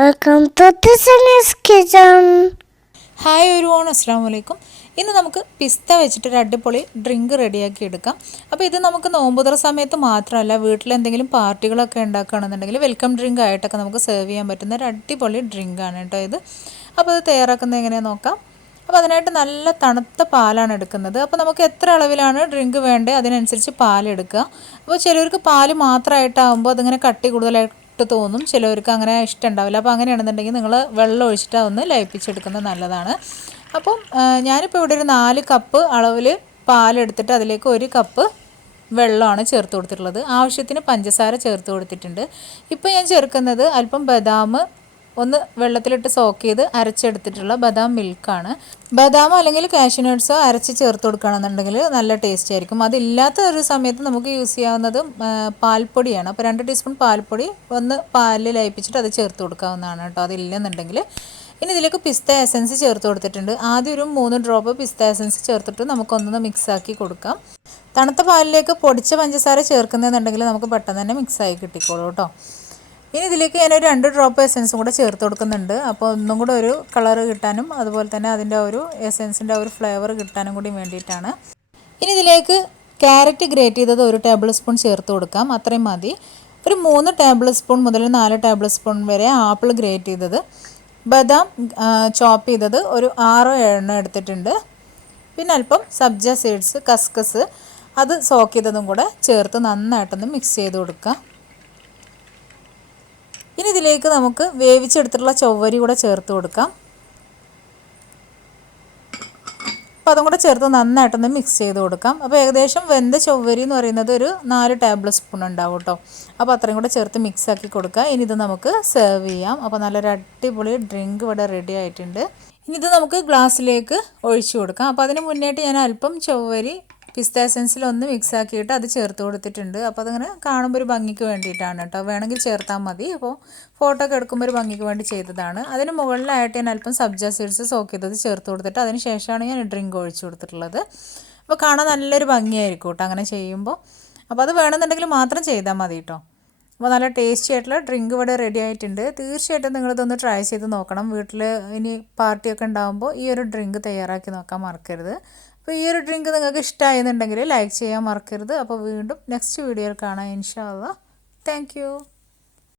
Welcome to Thasni's kitchen. Hi everyone, അസ്സലാമു അലൈക്കും. ഇന്ന് നമുക്ക് പിസ്ത വെച്ചിട്ട് ഒരു അടിപൊളി ഡ്രിങ്ക് റെഡിയാക്കി എടുക്കാം. അപ്പോൾ ഇത് നമുക്ക് നോമ്പുതുറ സമയത്ത് മാത്രമല്ല, വീട്ടിൽ എന്തെങ്കിലും പാർട്ടികളൊക്കെ ഉണ്ടാക്കുകയാണെന്നുണ്ടെങ്കിൽ വെൽക്കം ഡ്രിങ്ക് ആയിട്ടൊക്കെ നമുക്ക് സെർവ് ചെയ്യാൻ പറ്റുന്ന ഒരു അടിപൊളി ഡ്രിങ്കാണ് കേട്ടോ ഇത്. അപ്പോൾ ഇത് തയ്യാറാക്കുന്നത് എങ്ങനെയാണെന്ന് നോക്കാം. അപ്പോൾ അതിനായിട്ട് നല്ല തണുത്ത പാലാണ് എടുക്കുന്നത്. അപ്പോൾ നമുക്ക് എത്ര അളവിലാണ് ഡ്രിങ്ക് വേണ്ടത് അതിനനുസരിച്ച് പാലെടുക്കുക. അപ്പോൾ ചിലവർക്ക് പാല് മാത്രമായിട്ടാകുമ്പോൾ അതിങ്ങനെ കട്ടി കൂടുതലായിട്ട് തോന്നും, ചിലവർക്ക് അങ്ങനെ ഇഷ്ടമുണ്ടാവില്ല. അപ്പോൾ അങ്ങനെയാണെന്നുണ്ടെങ്കിൽ നിങ്ങൾ വെള്ളം ഒഴിച്ചിട്ട് അതൊന്ന് ലയിപ്പിച്ചെടുക്കുന്നത് നല്ലതാണ്. അപ്പം ഞാനിപ്പോൾ ഇവിടെ ഒരു 4 കപ്പ് അളവിൽ പാലെടുത്തിട്ട് അതിലേക്ക് 1 കപ്പ് വെള്ളമാണ് ചേർത്ത് കൊടുത്തിട്ടുള്ളത്. ആവശ്യത്തിന് പഞ്ചസാര ചേർത്ത് കൊടുത്തിട്ടുണ്ട്. ഇപ്പോൾ ഞാൻ ചേർക്കുന്നത് അല്പം ബദാം ഒന്ന് വെള്ളത്തിലിട്ട് സോക്ക് ചെയ്ത് അരച്ചെടുത്തിട്ടുള്ള ബദാം മിൽക്കാണ്. ബദാമോ അല്ലെങ്കിൽ കാഷ്യൂ നട്ട്സോ അരച്ച് ചേർത്ത് കൊടുക്കുകയാണെന്നുണ്ടെങ്കിൽ നല്ല ടേസ്റ്റ് ആയിരിക്കും. അതില്ലാത്ത ഒരു സമയത്ത് നമുക്ക് യൂസ് ചെയ്യാവുന്നത് പാൽപ്പൊടിയാണ്. അപ്പോൾ 2 ടീസ്പൂൺ പാൽപ്പൊടി ഒന്ന് പാലിൽ ലയിപ്പിച്ചിട്ട് അത് ചേർത്ത് കൊടുക്കാവുന്നതാണ് കേട്ടോ, അതില്ലെന്നുണ്ടെങ്കിൽ. ഇനി ഇതിലേക്ക് പിസ്ത എസൻസ് ചേർത്ത് കൊടുത്തിട്ടുണ്ട്. ആദ്യം ഒരു 3 ഡ്രോപ്പ് പിസ്ത എസൻസ് ചേർത്തിട്ട് നമുക്കൊന്ന് മിക്സാക്കി കൊടുക്കാം. തണുത്ത പാലിലേക്ക് പൊടിച്ച പഞ്ചസാര ചേർക്കുന്നതെന്നുണ്ടെങ്കിൽ നമുക്ക് പെട്ടെന്ന് തന്നെ മിക്സായി കിട്ടിക്കോളൂ കേട്ടോ. ഇനി ഇതിലേക്ക് ഞാനൊരു 2 ഡ്രോപ്പ് എസൻസും കൂടെ ചേർത്ത് കൊടുക്കുന്നുണ്ട്. അപ്പോൾ ഒന്നും കൂടെ ഒരു കളർ കിട്ടാനും അതുപോലെ തന്നെ അതിൻ്റെ ഒരു എസൻസിൻ്റെ ഒരു ഫ്ലേവർ കിട്ടാനും കൂടി വേണ്ടിയിട്ടാണ്. ഇനി ഇതിലേക്ക് ക്യാരറ്റ് ഗ്രേറ്റ് ചെയ്തത് 1 ടേബിൾ സ്പൂൺ ചേർത്ത് കൊടുക്കാം, അത്രയും മതി. ഒരു 3 ടേബിൾ സ്പൂൺ മുതൽ 4 ടേബിൾ സ്പൂൺ വരെ ആപ്പിൾ ഗ്രേറ്റ് ചെയ്തത്, ബദാം ചോപ്പ് ചെയ്തത് ഒരു 6-7 എടുത്തിട്ടുണ്ട്. പിന്നെ അല്പം സബ്ജ സീഡ്സ്, കസ്കസ് അത് സോക്ക് ചെയ്തതും കൂടെ ചേർത്ത് നന്നായിട്ടൊന്ന് മിക്സ് ചെയ്ത് കൊടുക്കുക. ഇനി ഇതിലേക്ക് നമുക്ക് വേവിച്ചെടുത്തിട്ടുള്ള ചൊവ്വരി കൂടെ ചേർത്ത് കൊടുക്കാം. അപ്പോൾ അതും കൂടെ ചേർത്ത് നന്നായിട്ടൊന്ന് മിക്സ് ചെയ്ത് കൊടുക്കാം. അപ്പോൾ ഏകദേശം വെന്ത ചൊവ്വരി എന്ന് പറയുന്നത് ഒരു 4 ടേബിൾ സ്പൂൺ ഉണ്ടാവും കേട്ടോ. അപ്പോൾ അത്രയും കൂടെ ചേർത്ത് മിക്സ് ആക്കി കൊടുക്കുക. ഇനി ഇത് നമുക്ക് സെർവ് ചെയ്യാം. അപ്പോൾ നല്ലൊരു അടിപൊളി ഡ്രിങ്ക് ഇവിടെ റെഡി ആയിട്ടുണ്ട്. ഇനി ഇത് നമുക്ക് ഗ്ലാസ്സിലേക്ക് ഒഴിച്ചു കൊടുക്കാം. അപ്പോൾ അതിന് മുന്നേയായിട്ട് ഞാൻ അല്പം ചൊവ്വരി പിസ്ത എസൻസിൽ ഒന്ന് മിക്സ് ആക്കിയിട്ട് അത് ചേർത്ത് കൊടുത്തിട്ടുണ്ട്. അപ്പോൾ അതിങ്ങനെ കാണുമ്പോൾ ഒരു ഭംഗിക്ക് വേണ്ടിയിട്ടാണ് കേട്ടോ, വേണമെങ്കിൽ ചേർത്താൽ മതി. അപ്പോൾ ഫോട്ടോ ഒക്കെ എടുക്കുമ്പോൾ ഒരു ഭംഗിക്ക് വേണ്ടി ചെയ്തതാണ്. അതിന് മുകളിലായിട്ട് ഞാൻ അല്പം സബ്ജ സീഡ്സ് സോക്ക് ചെയ്തത് ചേർത്ത് കൊടുത്തിട്ട് അതിന് ശേഷമാണ് ഞാൻ ഡ്രിങ്ക് ഒഴിച്ചു കൊടുത്തിട്ടുള്ളത്. അപ്പോൾ കാണാൻ നല്ലൊരു ഭംഗിയായിരിക്കും കേട്ടോ അങ്ങനെ ചെയ്യുമ്പോൾ. അപ്പോൾ അത് വേണമെന്നുണ്ടെങ്കിൽ മാത്രം ചെയ്താൽ മതി കേട്ടോ. അപ്പോൾ നല്ല ടേസ്റ്റി ആയിട്ടുള്ള ഡ്രിങ്ക് ഇവിടെ റെഡി ആയിട്ടുണ്ട്. തീർച്ചയായിട്ടും നിങ്ങളിതൊന്ന് ട്രൈ ചെയ്ത് നോക്കണം. വീട്ടിൽ ഇനി പാർട്ടിയൊക്കെ ഉണ്ടാകുമ്പോൾ ഈ ഒരു ഡ്രിങ്ക് തയ്യാറാക്കി നോക്കാൻ മറക്കരുത്. അപ്പോൾ ഈ ഒരു ഡ്രിങ്ക് നിങ്ങൾക്ക് ഇഷ്ടമായെന്നുണ്ടെങ്കിൽ ലൈക്ക് ചെയ്യാൻ മറക്കരുത്. അപ്പോൾ വീണ്ടും നെക്സ്റ്റ് വീഡിയോയിൽ കാണാം ഇൻഷാ അല്ലാഹ്. Thank you.